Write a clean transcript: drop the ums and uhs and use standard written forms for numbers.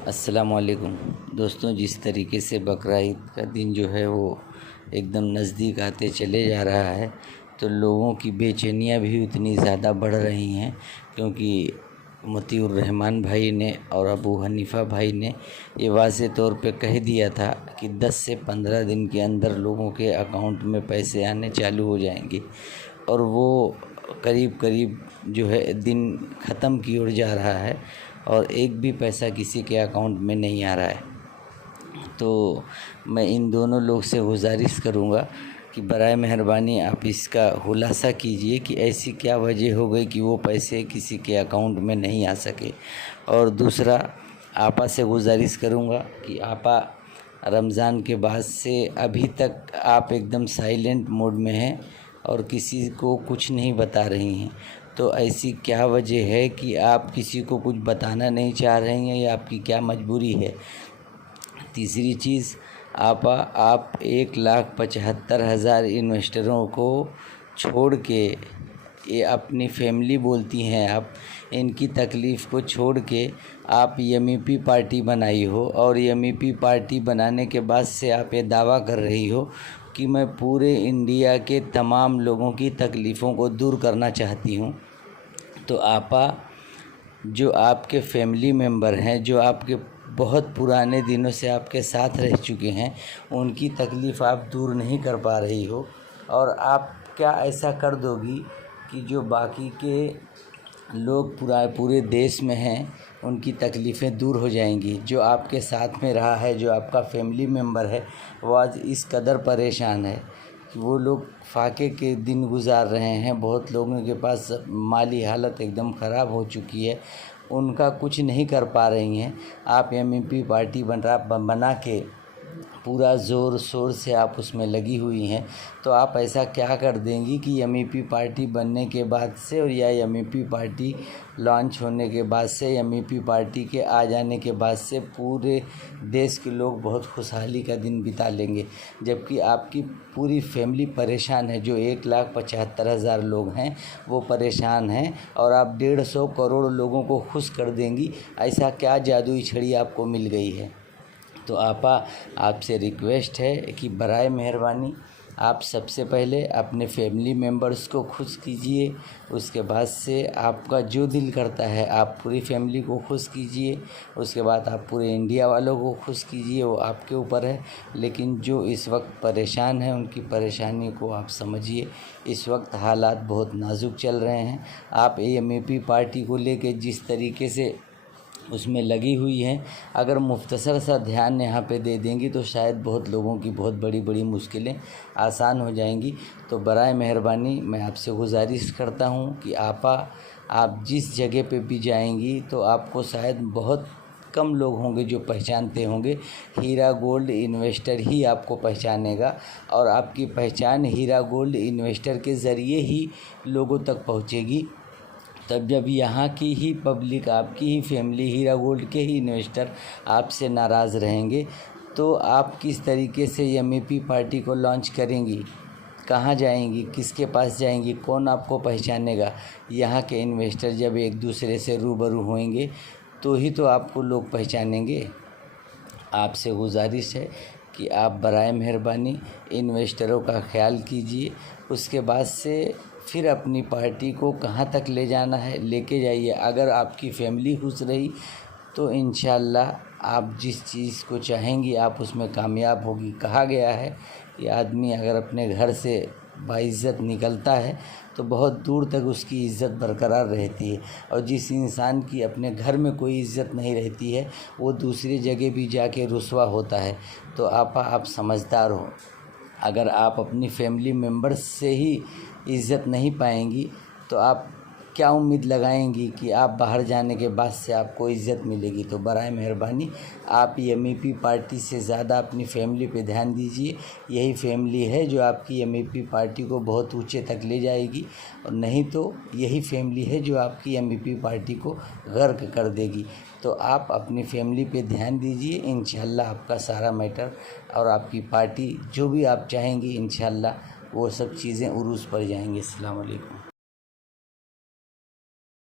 अस्सलामुअलैकुम दोस्तों, जिस तरीके से बकरा ईद का दिन जो है वो एकदम नज़दीक आते चले जा रहा है, तो लोगों की बेचैनियाँ भी उतनी ज़्यादा बढ़ रही हैं, क्योंकि मतीउर रहमान भाई ने और अबू हनीफ़ा भाई ने ये वाज़े तौर पे कह दिया था कि 10 से 15 दिन के अंदर लोगों के अकाउंट में पैसे आने चालू हो जाएंगे, और वो करीब करीब जो है दिन ख़त्म की ओर जा रहा है और एक भी पैसा किसी के अकाउंट में नहीं आ रहा है। तो मैं इन दोनों लोग से गुजारिश करूँगा कि बराए मेहरबानी आप इसका खुलासा कीजिए कि ऐसी क्या वजह हो गई कि वो पैसे किसी के अकाउंट में नहीं आ सके। और दूसरा, आपा से गुजारिश करूँगा कि आपा रमज़ान के बाद से अभी तक आप एकदम साइलेंट मोड में हैं और किसी को कुछ नहीं बता रही हैं। तो ऐसी क्या वजह है कि आप किसी को कुछ बताना नहीं चाह रही हैं, या आपकी क्या मजबूरी है? तीसरी चीज़, आप 1,75,000 इन्वेस्टरों को छोड़ के, ये अपनी फैमिली बोलती हैं आप, इनकी तकलीफ़ को छोड़ के आप एमईपी पार्टी बनाई हो, और एमईपी पार्टी बनाने के बाद से आप ये दावा कर रही हो कि मैं पूरे इंडिया के तमाम लोगों की तकलीफ़ों को दूर करना चाहती हूँ। तो आपा, जो आपके फैमिली मेम्बर हैं, जो आपके बहुत पुराने दिनों से आपके साथ रह चुके हैं, उनकी तकलीफ़ आप दूर नहीं कर पा रही हो, और आप क्या ऐसा कर दोगी कि जो बाकी के लोग पूरे देश में हैं उनकी तकलीफ़ें दूर हो जाएंगी? जो आपके साथ में रहा है, जो आपका फैमिली मेम्बर है, वो आज इस कदर परेशान है कि वो लोग फाके के दिन गुजार रहे हैं। बहुत लोगों के पास माली हालत एकदम ख़राब हो चुकी है, उनका कुछ नहीं कर पा रही हैं। आप एमईपी पार्टी बना के पूरा ज़ोर शोर से आप उसमें लगी हुई हैं। तो आप ऐसा क्या कर देंगी कि एमईपी पार्टी बनने के बाद से, और या एमईपी पार्टी लॉन्च होने के बाद से, एमईपी पार्टी के आ जाने के बाद से पूरे देश के लोग बहुत खुशहाली का दिन बिता लेंगे, जबकि आपकी पूरी फैमिली परेशान है। जो 1,75,000 लोग हैं वो परेशान हैं, और आप 150 करोड़ लोगों को खुश कर देंगी। ऐसा क्या जादुई छड़ी आपको मिल गई है? तो आपा, आपसे रिक्वेस्ट है कि बराए मेहरबानी आप सबसे पहले अपने फैमिली मेम्बर्स को खुश कीजिए। उसके बाद से आपका जो दिल करता है आप पूरी फैमिली को खुश कीजिए। उसके बाद आप पूरे इंडिया वालों को खुश कीजिए, वो आपके ऊपर है। लेकिन जो इस वक्त परेशान हैं उनकी परेशानी को आप समझिए। इस वक्त हालात बहुत नाजुक चल रहे हैं। आप एमईपी पार्टी को लेके जिस तरीके से उसमें लगी हुई हैं, अगर मुख्तसर सा ध्यान यहाँ पे दे देंगी तो शायद बहुत लोगों की बहुत बड़ी बड़ी मुश्किलें आसान हो जाएंगी। तो बराए मेहरबानी मैं आपसे गुजारिश करता हूँ कि आपा, आप जिस जगह पे भी जाएंगी तो आपको शायद बहुत कम लोग होंगे जो पहचानते होंगे। हीरा गोल्ड इन्वेस्टर ही आपको पहचानेगा, और आपकी पहचान हीरा गोल्ड इन्वेस्टर के ज़रिए ही लोगों तक पहुँचेगी। तब जब यहाँ की ही पब्लिक, आपकी ही फैमिली, हीरा गोल्ड के ही इन्वेस्टर आपसे नाराज़ रहेंगे, तो आप किस तरीके से एमईपी पार्टी को लॉन्च करेंगी? कहाँ जाएंगी? किसके पास जाएंगी? कौन आपको पहचानेगा? यहाँ के इन्वेस्टर जब एक दूसरे से रूबरू होंगे तो ही तो आपको लोग पहचानेंगे। आपसे गुजारिश है कि आप बराए मेहरबानी इन्वेस्टरों का ख्याल कीजिए। उसके बाद से फिर अपनी पार्टी को कहाँ तक ले जाना है लेके जाइए। अगर आपकी फैमिली खुश रही तो इंशाअल्लाह आप जिस चीज़ को चाहेंगी आप उसमें कामयाब होगी। कहा गया है कि आदमी अगर अपने घर से बाइज़्ज़त निकलता है तो बहुत दूर तक उसकी इज़्ज़त बरकरार रहती है, और जिस इंसान की अपने घर में कोई इज़्ज़त नहीं रहती है वो दूसरी जगह भी जाके रुसवा होता है। तो आप समझदार हो। अगर आप अपनी फैमिली मेम्बर्स से ही इज़्ज़त नहीं पाएंगी तो आप क्या उम्मीद लगाएंगी कि आप बाहर जाने के बाद से आपको इज़्ज़त मिलेगी? तो बराए मेहरबानी आप एमईपी पार्टी से ज़्यादा अपनी फैमिली पे ध्यान दीजिए। यही फैमिली है जो आपकी एमईपी पार्टी को बहुत ऊंचे तक ले जाएगी, और नहीं तो यही फैमिली है जो आपकी एमईपी पार्टी को गर्क कर देगी। तो आप अपनी फैमिली पे ध्यान दीजिए, इंशाअल्लाह आपका सारा मैटर और आपकी पार्टी जो भी आप चाहेंगी इंशाअल्लाह वो सब चीज़ें उरूज पर जाएंगी। अस्सलाम वालेकुम।